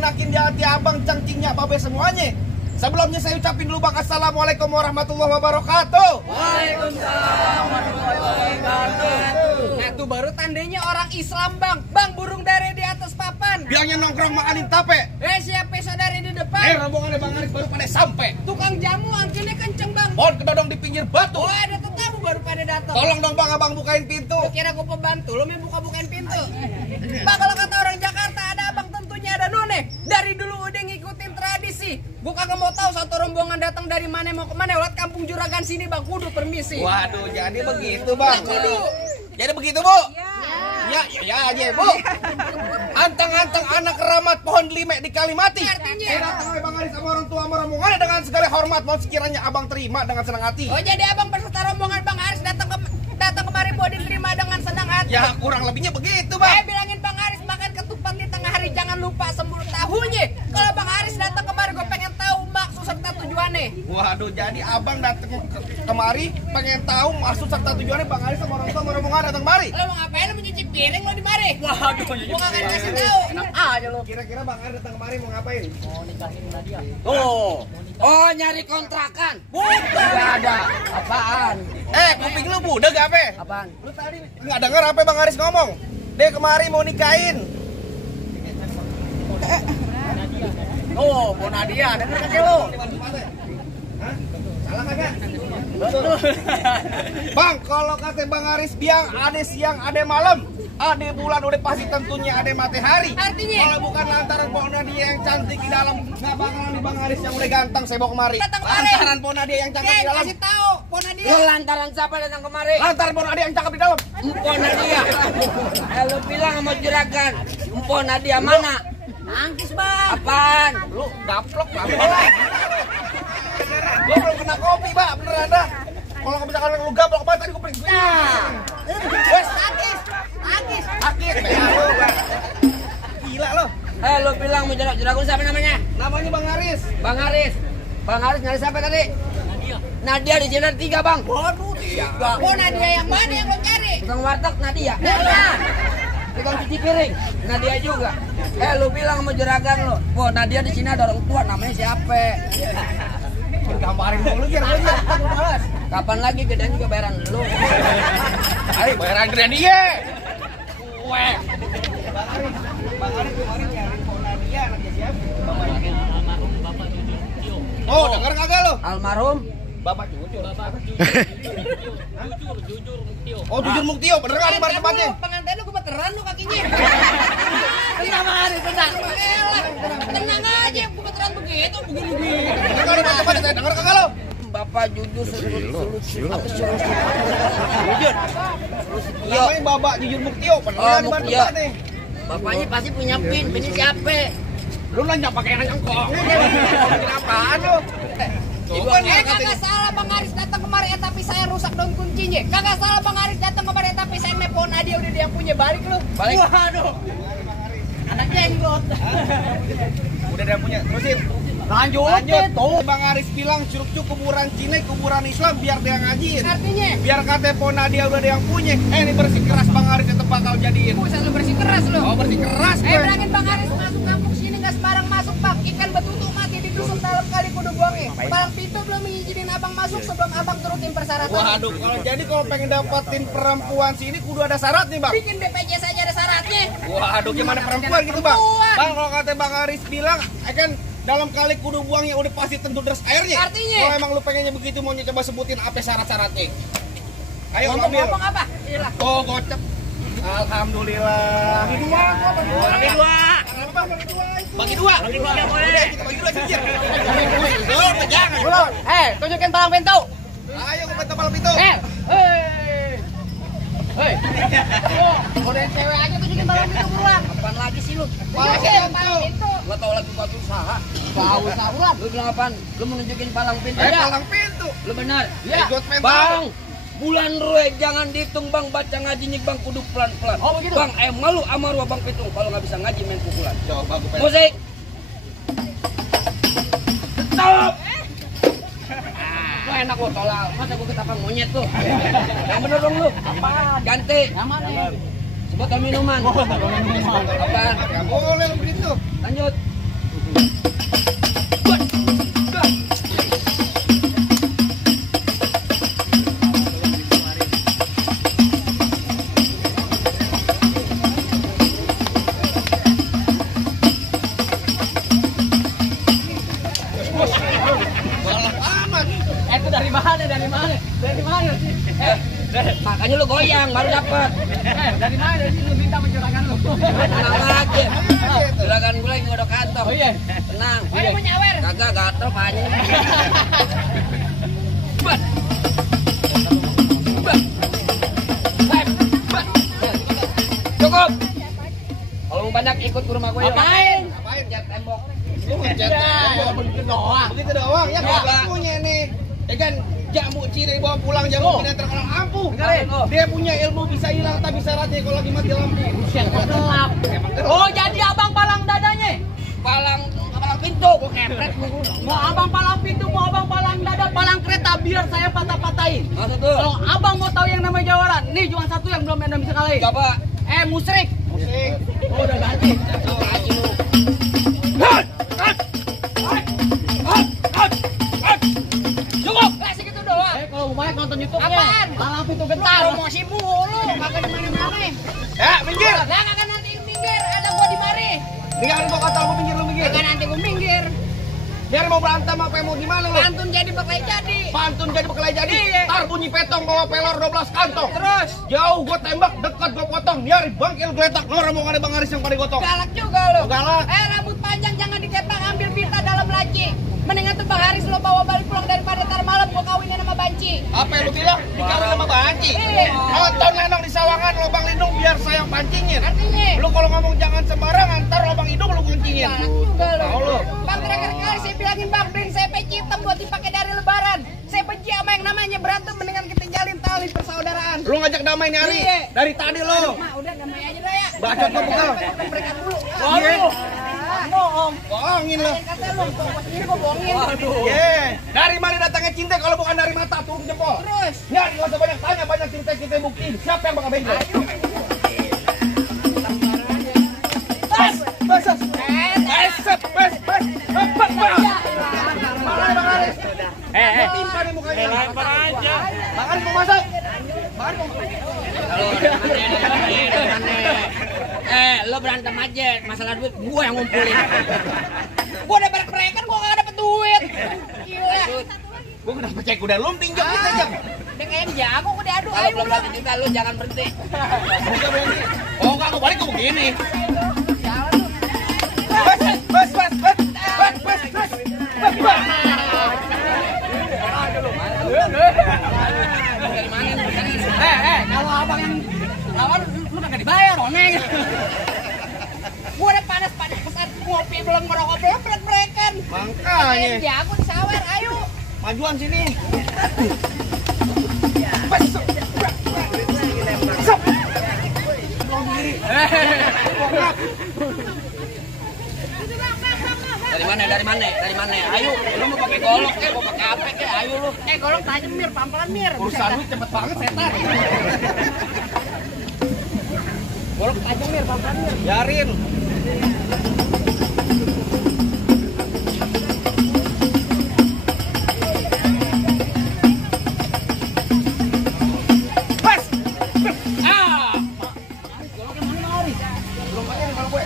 ngenakin di hati abang cangcingnya babe semuanya. Sebelumnya saya ucapin dulu bang, assalamualaikum warahmatullahi wabarakatuh. Waalaikumsalam warahmatullahi wabarakatuh. Nah tuh baru tandanya orang Islam bang. Bang burung dari di atas papan. Bilangnya nongkrong makanin tape. Siapa saudara di depan? Rombongannya bang Aris baru pada sampai. Tukang jamu angkinnya kenceng bang. Pohon kedodong di pinggir batu. Oh ada tetamu baru pada datang. Tolong dong bang, abang bukain pintu. Lu kira gue pembantu, lu main buka-bukain pintu. Bang kalau kata orang Jakarta ada abang tentunya ada none. Dari dulu udah ngikutin tradisi. Gue kagak mau tahu satu rombongan datang dari mana mau kemana lewat kampung Juragan sini bang, kudu permisi. Waduh, jadi begitu bang. Kudu. Jadi begitu bu? Ya. Ya aja bu. Anteng-anteng anak keramat pohon delime di Kalimati. Artinya? Saya datang oleh bang Aris sama orang tua sama rombongan dengan segala hormat. Mohon sekiranya abang terima dengan senang hati. Oh jadi abang beserta rombongan bang Aris datang kemari mau diterima dengan senang hati. Ya kurang lebihnya begitu bang. Bilangin bang Aris makan ketupat di tengah hari jangan lupa sembur tahunya. Kalau bang Aris datang kemari gue pengen tahu maksud serta tujuannya. Waduh, jadi abang datang kemari pengen tahu maksud serta tujuannya bang Aris sama orang tua sama rombongan datang kemari. Lo mau ngapain? Lo mau nyuci piring lo di mari? Waduh, gue gak akan kasih tahu. Enak aja lo. Kira-kira bang Aris datang kemari mau ngapain? Mau nikahin Nadia. Oh nyari kontrakan? Bukan. Gak ada. Apaan? Kuping lu budeg apa? Apaan? Lu tadi nggak denger apa bang Aris ngomong? Dia kemari mau nikahin. Oh, mau Nadia. Dengar kagak lo? Hah? Salah kagak? Bang, kalau kata bang Aris biang ada siang ada malam, ada bulan udah pasti tentunya ada matahari. Artinya? Kalau bukan lantaran Pok Nadia yang cantik di dalam, nggak bakalan di bang Aris yang udah ganteng saya bawa kemari. Datang kemari. Lantaran Pok Nadia yang cakep di dalam. Kasih tahu Pona dia. Lo lantaran siapa datang kemari? Lantaran Pok Nadia yang cakep di dalam. Empo Nadia. Lo bilang sama juragan. Empo Nadia mana? Nangkis bang. Apaan? Lu gaplok lah. Gue belum kena kopi, Mbak, beneran dah. Kalau misalkan lu gaplok banget tadi gue pergi. Wes nangkis. Sakit, gila lo. Lo bilang mau juragan siapa namanya? Namanya Bang Aris. Bang Aris. Bang Aris nyari siapa tadi? Nadia di sini 3 bang. Waduh, tiga. Pona dia yang mana yang lo cari? Tukang warteg Nadia. Tukang cuci piring Nadia juga. Lo bilang sama juragan lo. Wah Nadia di sini ada orang tua namanya siapa? Gambarin dulu biar aja. Kapan lagi gedean juga bayaran lo? Ayo bayaran gede dia. Weh. Bang Aris kemarin nyariin Pok Nadia, Nadia siapa? Almarhum Bapak Jujur Tio. Oh, denger kagak lo? Almarhum Bapak Jujur. Jujur Tio. Oh, Jujur Muktio, bener kan di tempatnya? Pengantin lu gue veteran lu kakinya. Tenang Aris tenang. Tenang aja, gue veteran begitu, begini. Bener kan di tempatnya? Saya denger kagak lo? Bapak Jujur Jujur. Namanya Bapak Jujur Muktio, bener Oh, kan di Muktio. tempatnya? Bapaknya pasti punya pin siapa? Lu nanya pakai nanya kok. Bikin apaan lu? Kagak salah Bang Aris datang kemarin tapi saya rusak daun kuncinya. Kagak salah Bang Aris datang kemarin tapi saya nepon dia udah dia punya balik lu. Balik. Waduh. Anak jenggot. Udah dia punya. Terusin. Lanjut. Tuh Bang Aris bilang curug kuburan Cina, kuburan Islam biar dia ngajiin. Artinya Biar kata Pona dia udah ada yang punya. Ini bersih keras Bang Aris tetep bakal jadiin. bisa lu bersih keras lu. Oh bersih keras gue. Bilangin Bang Aris masuk kampung sini enggak sembarang masuk Bang. Ikan betutu mati ditusuk dalam kali kudu buangnya. Palang pintu belum ngizinin abang masuk sebelum abang turutin persyaratan. Waduh, kalau pengen dapetin perempuan sini kudu ada syarat nih Bang. Bikin BPJS aja ada syaratnya. Waduh, gimana perempuan gitu Bang? Bang, kalau kata Bang Aris bilang, kan dalam kali kudu buangnya udah pasti tentu deras airnya. Artinya? Kalau emang lu pengennya begitu, mau coba sebutin apa syarat-syaratnya. Ayo ambil. Ngomong apa? Iyalah. Oh, gocep. Alhamdulillah. Bagi dua. Nggak boleh. Kita bagi dua cincin. Jangan. Belum. Tunjukin palang pintu. Ayo ke pintu palang pintu. Hei. Udah cewek aja tunjukin palang pintu buruan. Apaan lagi sih lu? Tunjukin palang pintu. Gua tau lagi buat usaha. Gak usah ulang. Lu bilang apaan? Lu mau nunjukin palang pintu? Palang pintu. Lu benar. Ikut mental. Bang, bulan rue jangan dihitung bang, baca ngajinya bang kudu pelan-pelan. Oh begitu? Bang, malu sama rua bang pitung. Kalau nggak bisa ngaji main pukulan. Coba gue pengen. Musik. Stop. Lu enak lu tolak. Masa gue ketapang monyet tuh. Yang bener dong lu. Apa? Ganti. Yang mana? Sebutkan minuman. Apa? Ya boleh begitu. Lanjut. Makanya lu goyang baru dapet. Dari mana? Dari sini lu minta menjuragan lu. Tenang aja. Juragan gue lagi ngodok kantong. Oh iya. Tenang. Oh iya mau nyawer. Kagak gatel pahanya. Bat. Bat. Bat. Cukup. Kalau mau banyak ikut ke rumah gue yuk. Ngapain? Ngapain cat tembok? Lu ngecat begitu doang. Begitu doang. Ya Enggak. punya nih. Ya kan jamu ciri bawa pulang jamu tidak terkenal ampuh. Dengerin. Dia punya ilmu bisa hilang tak bisa rati kalau lagi mati lampu. Gelap. Oh jadi abang palang dadanya? Palang pintu. Gue kepret lu. Mau abang palang pintu, mau abang palang dada, palang kereta biar saya patah-patahin. Maksud lu? Kalau abang mau tahu yang namanya jawaran, nih cuma satu yang belum ada bisa kalahin. Coba. Musrik. Musik. Oh udah ganti. Jatuh aja lu. Cukup. Segitu doang. Kalau mau banyak nonton YouTube-nya. Apaan? Palang pintu gentar. Promosi mulu, kagak di mana-mana. Ya, minggir. Lah kagak nanti minggir, ada gua di mari. Tinggalin gua kata lu minggir lu minggir. Kagak nanti gua minggir. Biar mau berantem apa yang mau gimana lu? Pantun jadi bakal jadi. Pantun jadi bekelai jadi. Iya. Tar bunyi petong bawa pelor 12 kantong. Terus Jauh gua tembak, dekat gua potong. Nyari bangkil geletak. Lu rombongan Bang Aris yang pada gotong. galak juga lu. Galak. Rambut panjang jangan dikepang, ambil pita dalam laci. Mendingan tuh Bang Haris lo bawa balik pulang daripada ntar malam gua kawinnya sama Banci. Apa yang lu bilang? Dikawin sama Banci. Iya. Nonton lenong di sawangan lubang lindung biar saya pancingin. Artinya Lu kalau ngomong jangan sembarangan, ntar lubang hidung lu kuncingin. galak juga lu. Tahu lu. Bang terakhir kali saya bilangin Bang Brin saya peci hitam buat dipakai dari lebaran. Saya benci sama yang namanya berantem, mendingan kita jalin tali persaudaraan. Lu ngajak damai nih Ari. Iya. Dari tadi lu. Mak udah damai aja dah ya. Bacot lu bekal. Mereka dulu. Iya. Bohong. Bohongin lu. Kata lu, posisinya gua bohongin. Ye, dari mana datangnya cinta kalau bukan dari mata turun jempol. Terus. Nyari nggak usah banyak tanya, banyak cinta bukti. Siapa yang bakal bengkel? Bas, bas, bas, bas, bas, bas, bas. Mana Bang Aris? Timpa nih mukanya. Lempar aja. Bang Aris mau masak? Bang Aris mau masak? Lo berantem aja, masalah duit gua yang ngumpulin. Gua udah berkerekan, gua kagak dapet duit. Gila. Gua kenapa cek udah lu pinjam kita aja. Udah kayak jago, gua diadu. Kalau Ayo belum udah. dapat juga lo jangan berhenti. Oh enggak, gua balik gua begini. Jalan lu. Bas, bas, bas, bas, bas, bas, bas, bas, bas. Kalau abang yang lawan, lu kagak dibayar, oneng. Gua udah panas-panasan, ngopi belum merokok belum berekan. Makanya. Jago disawer, ayo. Majuan sini. Bas, sop. Dari mana? Ayo, lu mau pakai golok mau pakai apa ayo lu. Golok tanya Mir, pelan-pelan Mir. Urusan lu cepet banget setan. Golok tajam Mir, pelan-pelan Mir. Biarin. Bas. Goloknya mana Mari? Belum pakai nih kalau gue.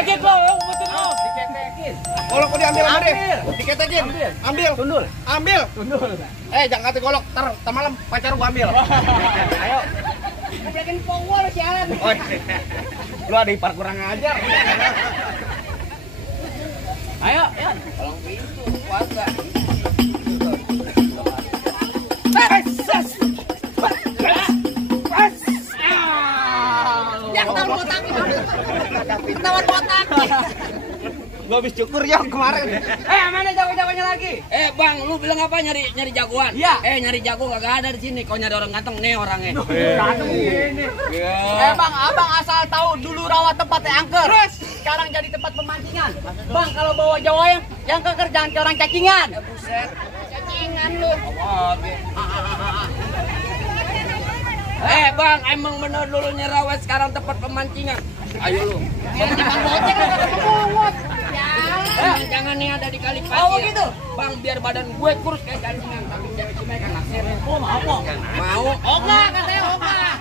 Eket lo, betul lo. Diketekin. Golok mau diambil sama dia. Ambil. Diketekin. Ambil. Tundul. Ambil. Tundul. Jangan kata golok. Ntar malam pacar gua ambil. Ayo. Bikin power jalan. Oh, lu ada ipar kurang ajar. Ayo, ya. Tolong pintu, puasa. Yang tahu botak. Ketahuan botak. Gua habis cukur ya kemarin. Mana jago-jagonya lagi? Bang, lu bilang apa nyari jagoan? Iya. Nyari jago kagak ada di sini. Kau nyari orang ganteng nih orangnya. Ganteng gini. Bang, abang asal tahu dulu rawa tempatnya angker. Terus sekarang jadi tempat pemancingan. Bang, kalau bawa Jawa yang keker jangan ke orang cacingan. Buset. Cacingan lu. Bang, emang bener dulu nyerawat sekarang tempat pemancingan. Ayo lu. Jangan bocek lu kemungut. Jangan nih ada di kali pasir. Oh, gitu? Bang, biar badan gue kurus kayak jancingan. Tapi cewek-cewek kan naksir. Oh, mau. Mau. Oka katanya Oka.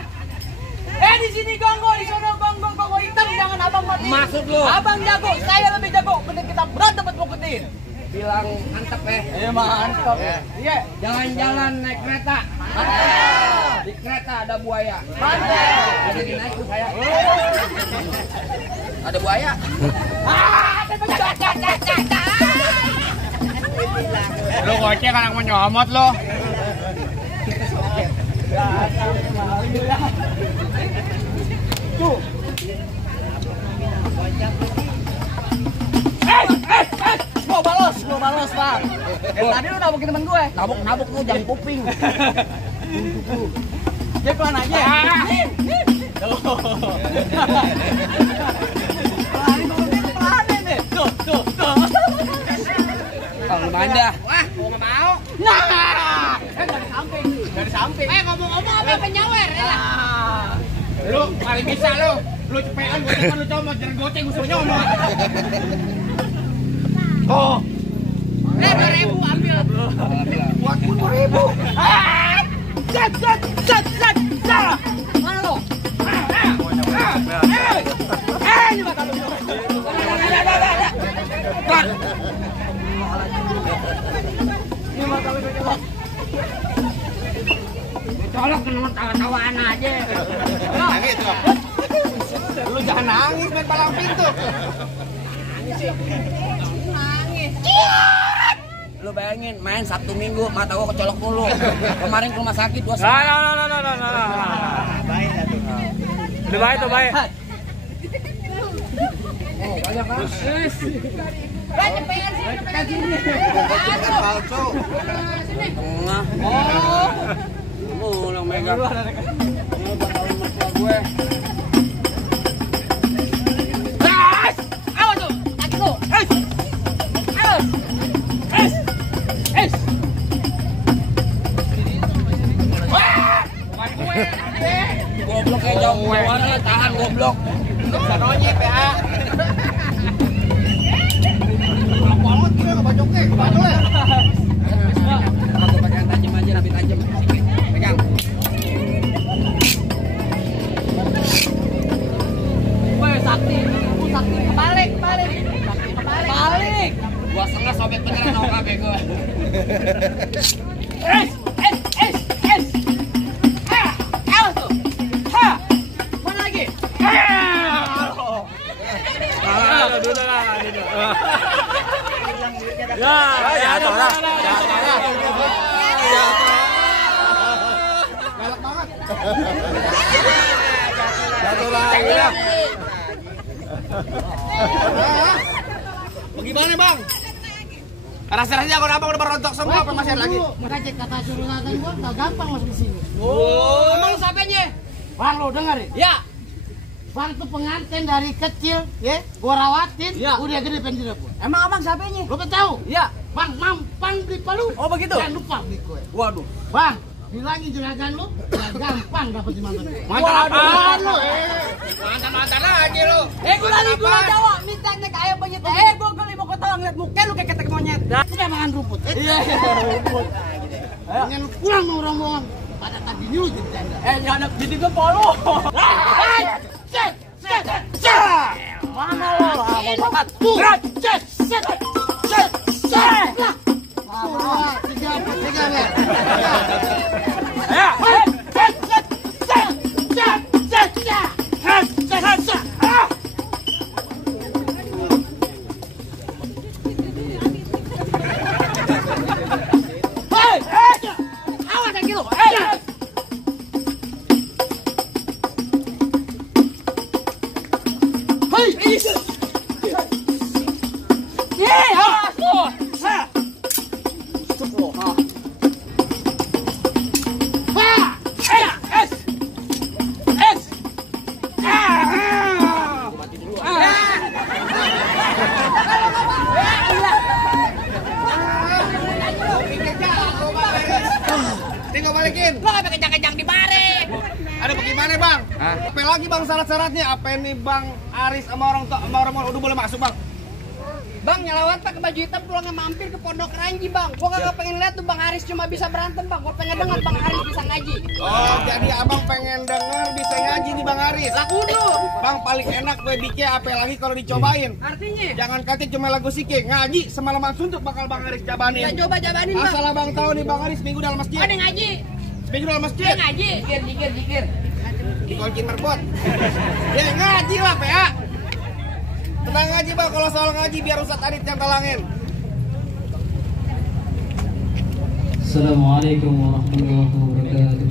Di sini gongo, di sono gongo hitam jangan abang mati. Maksud lu? Abang jago, saya lebih jago. Mending kita berantem buat buktiin. bilang mantep ya. Iya mantap. Iya. Jalan-jalan naik kereta. Di kereta ada buaya. Jadi naik tuh saya. Ada buaya. Lo gocek anak menyomot lo. Tuh. Mau balos bang. Tadi lu nabukin temen gue. Nabuk tuh jam kuping. Dia pelan aja. Pelan deh. Tuh. Oh, lumayan dah. Wah, gua nggak mau. Nah. Dari samping. Ngomong-ngomong apa penyawer ya? Lu paling bisa lu. Lu cepetan gue depan lu comot, jangan goceng gue suruh nyomot. Oh. 2.000 ambil. Buat 10.000. Zat. Mana lo? Ini bakal lu. Ini bakal lu colok. Colok kena tawa-tawaan aja. Nangis lo. Lu jangan nangis main palang pintu. Lu bayangin main Sabtu Minggu mata gua kecolok mulu. Kemarin ke rumah sakit 2 Nah. Udah baik tuh baik. Oh, banyak kan? Banyak pengen sih. Palsu. Tengah. Oh, yang megang. Ini buat kawin mertua gue. Awas tuh, kaki lu. Awas. Goblok kayak jauh-jauhan nih, tahan goblok. Sanonya PA. Banget kira ngebacoknya, kebacoknya. Aku pakai yang tajam aja, nabi tajam. Pegang. Woi, sakti kebalik. Gua setengah sobek beneran sama KB gue. Awas tuh. Mana lagi? Jatuh lah. Galak banget. Jatuh lah. Bagaimana bang? Rasa-rasanya kalau abang udah berontok semua apa masih ada lagi? Makanya kata suruh nathan gua gak gampang masuk ke sini. Oh, emang lu siapanya? Bang lo dengerin. Ya. Bang tuh pengantin dari kecil, ya. Gua rawatin, udah gede penjara gua. Emang abang siapanya? Lo kan tahu? Ya. Bang mampang beli palu. Oh begitu? Jangan lupa beli kue. Waduh. Bang, bilangin juragan lu, gak gampang dapet di mantan. Mantan apaan lu? Mantan aja lu. Gua Jawa, minta nek ayam banyak. Gua kali mau ketawa ngeliat muka lu kayak ketek monyet. Udah makan rumput. Iya. Jangan pulang mau rombongan. Pada tadi dulu jadi janda. Jangan jadi gua polo. Set. Mana lo? Tiga nih. Awas lagi lu. Tinggal balikin. Lu ngapain kejang-kejang di bareng? Ada bagaimana bang? Apa lagi bang syarat-syaratnya? Apa ini bang Aris sama orang tua udah boleh masuk bang? Bang, nyelawat pak ke baju hitam pulangnya mampir ke Pondok Ranji bang. Gua kagak pengen lihat tuh Bang Haris cuma bisa berantem bang. Gua pengen dengar Bang Haris bisa ngaji. Oh, jadi abang pengen denger bisa ngaji nih Bang Haris. Lah kudu. Bang paling enak gue dike apa lagi kalau dicobain. Artinya? Jangan kata cuma lagu sike, ngaji semalaman suntuk bakal Bang Haris jabanin. Kita coba jabanin bang. Asal abang tahu nih Bang Haris minggu dalam masjid. Ada ngaji. Minggu dalam masjid. Dia ngaji. Jikir. Dikunci merbot. Ya ngaji lah PA. Tenang ngaji Bang, kalau soal ngaji biar Ustadz Adit yang talangin. Assalamualaikum warahmatullahi wabarakatuh.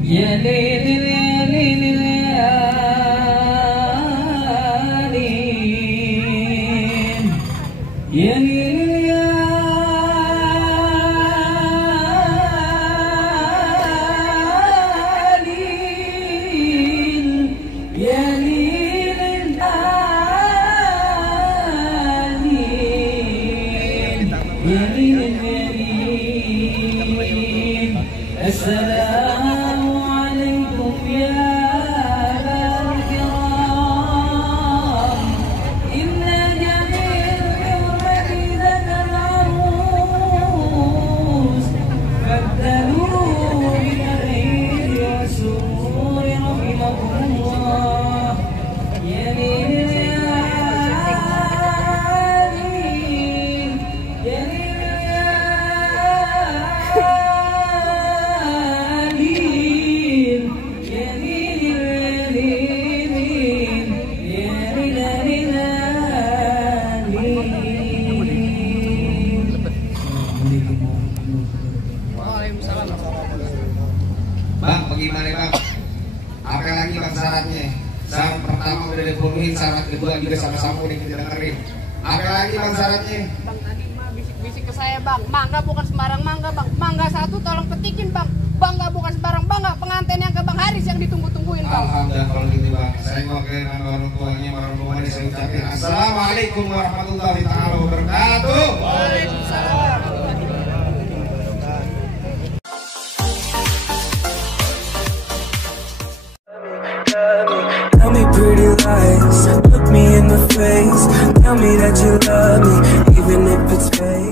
Ya lilil ya lilil ya lilil ya lilil ya Assalamualaikum ya al-kiram. Inna jamil hurmati dan arus Faddalu bina'ir wa sururi rahimakumullah. Ya lilil ya lilil ya lilil ya Bang, bagaimana bang? Apa lagi bang syaratnya? Syarat pertama udah dipenuhi, syarat kedua juga sama-sama udah kita dengerin. Apa lagi bang syaratnya? Bang tadi mah bisik-bisik ke saya bang. Mangga bukan sembarang mangga bang. Mangga satu tolong petikin bang. Bangga bukan sembarang bangga. Pengantin yang ke Bang Haris yang ditunggu-tungguin bang. Alhamdulillah kalau gitu bang. Saya mau ke nama orang tuanya, orang tuanya saya ucapin Assalamualaikum warahmatullahi taala wabarakatuh. Waalaikumsalam. Tell me pretty lies, look me in the face. Tell me that you love me, even if it's fake.